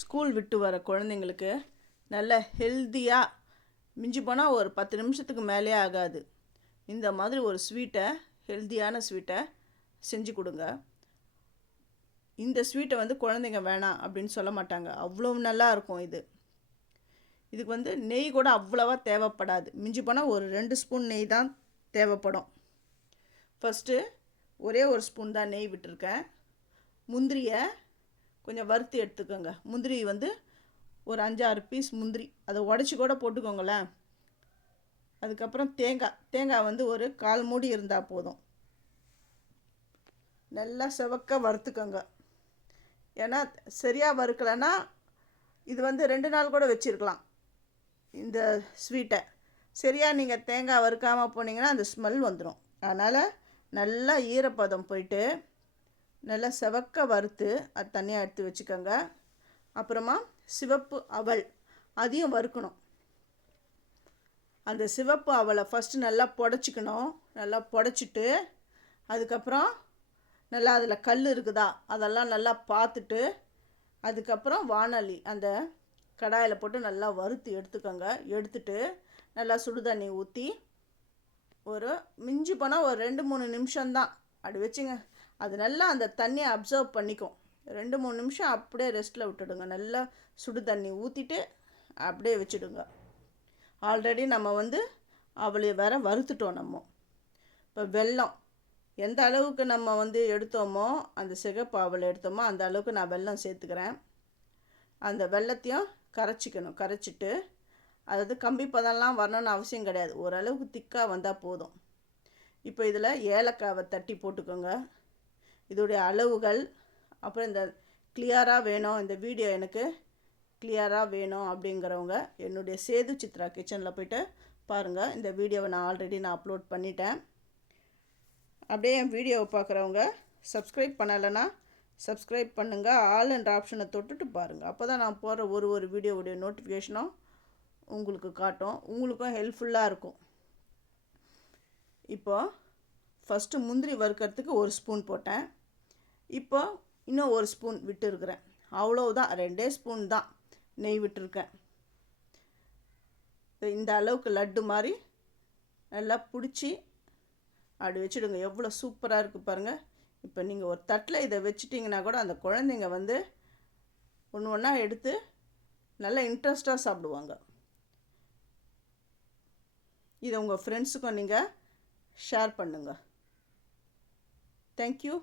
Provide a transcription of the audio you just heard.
School விட்டு வர குழந்தைங்களுக்கு நல்ல ஹெல்த்தியாக மிஞ்சி போனால் ஒரு 10 நிமிஷத்துக்கு மேலே ஆகாது இந்த மாதிரி ஒரு ஸ்வீட்டை ஹெல்த்தியான ஸ்வீட்டை செஞ்சு கொடுங்க. இந்த ஸ்வீட்டை வந்து குழந்தைங்க வேணாம் அப்படின்னு சொல்ல மாட்டாங்க, அவ்வளோ நல்லா இருக்கும் இது. இதுக்கு வந்து நெய் கூட அவ்வளோவா தேவைப்படாது, மிஞ்சி போனால் ஒரு 2 ஸ்பூன் நெய் தான் தேவைப்படும். ஃபஸ்ட்டு ஒரே ஒரு ஸ்பூன் தான் நெய் விட்டுருக்கேன். முந்திரியை கொஞ்சம் வறுத்து எடுத்துக்கோங்க. முந்திரி வந்து ஒரு 5-6 பீஸ் முந்திரி, அதை உடச்சி கூட போட்டுக்கோங்களேன். அதுக்கப்புறம் தேங்காய் வந்து ஒரு 1/4 மூடி இருந்தால் போதும். நல்லா செவக்க வறுத்துக்கோங்க. ஏன்னா சரியாக வறுக்கலைன்னா இது வந்து 2 நாள் கூட வச்சுருக்கலாம். இந்த ஸ்வீட்டை சரியாக நீங்கள் தேங்காய் வறுக்காமல் போனீங்கன்னா அந்த ஸ்மெல் வந்துடும். அதனால் நல்லா ஈரப்பதம் போயிட்டு நல்லா செவக்க வறுத்து அது தனியாக எடுத்து வச்சுக்கோங்க. அப்புறமா சிவப்பு அவல் அதையும் வறுக்கணும். அந்த சிவப்பு அவலை ஃபஸ்ட்டு நல்லா புடச்சிக்கணும். நல்லா புடச்சிட்டு அதுக்கப்புறம் நல்லா அதில் கல் இருக்குதா அதெல்லாம் நல்லா பார்த்துட்டு அதுக்கப்புறம் வானலி அந்த கடாயில் போட்டு நல்லா வறுத்து எடுத்துக்கோங்க. எடுத்துட்டு நல்லா சுடுதண்ணி ஊற்றி ஒரு மிஞ்சி போனால் ஒரு 2-3 நிமிஷம்தான் அப்படி வச்சுங்க. அது நல்லா அந்த தண்ணியை அப்சர்வ் பண்ணிக்கும். 2-3 நிமிஷம் அப்படியே ரெஸ்ட்டில் விட்டுடுங்க. நல்லா சுடு தண்ணி ஊற்றிட்டு அப்படியே வச்சுடுங்க. ஆல்ரெடி நம்ம வந்து அவளை வேற வறுத்துட்டோம். நம்ம இப்போ வெல்லம் எந்த அளவுக்கு நம்ம வந்து எடுத்தோமோ, அந்த சிகப்பு அவளை எடுத்தோமோ அந்த அளவுக்கு நான் வெல்லம் சேர்த்துக்கிறேன். அந்த வெல்லத்தையும் கரைச்சிக்கணும். கரைச்சிட்டு அதாவது கம்பி பதம்லாம் வரணும்னு அவசியம் கிடையாது, ஓரளவுக்கு திக்காக வந்தால் போதும். இப்போ இதில் ஏலக்காவை தட்டி போட்டுக்கோங்க. இதோடைய அளவுகள் அப்புறம் இந்த கிளியராக வேணும், இந்த வீடியோ எனக்கு கிளியராக வேணும் அப்படிங்கிறவங்க என்னுடைய சேது சித்ரா கிச்சனில் போய்ட்டு பாருங்கள். இந்த வீடியோவை நான் ஆல்ரெடி அப்லோட் பண்ணிட்டேன். அப்படியே என் வீடியோவை பார்க்குறவங்க சப்ஸ்கிரைப் பண்ணலைன்னா சப்ஸ்கிரைப் பண்ணுங்கள். ஆல் என்ற ஆப்ஷனை தொட்டுட்டு பாருங்கள். அப்போ தான் நான் போகிற ஒரு வீடியோவுடைய நோட்டிஃபிகேஷனும் உங்களுக்கு காட்டும், உங்களுக்கும் ஹெல்ப்ஃபுல்லாக இருக்கும். இப்போது ஃபஸ்ட்டு முந்திரி வறுக்கிறதுக்கு 1 ஸ்பூன் போட்டேன். இப்போ இன்னும் 1 ஸ்பூன் விட்டுருக்குறேன். அவ்வளோதான், 2 ஸ்பூன் தான் நெய் விட்டுருக்கேன். இந்த அளவுக்கு லட்டு மாதிரி நல்லா பிடிச்சி அப்படி வச்சுடுங்க. எவ்வளோ சூப்பராக இருக்குது பாருங்கள். இப்போ நீங்கள் ஒரு தட்டில் இதை வச்சுட்டிங்கன்னா கூட அந்த குழந்தைங்க வந்து ஒன்று ஒன்றா எடுத்து நல்லா இன்ட்ரெஸ்டாக சாப்பிடுவாங்க. இதை உங்கள் ஃப்ரெண்ட்ஸுக்கும் நீங்கள் ஷேர் பண்ணுங்கள். தேங்க்யூ.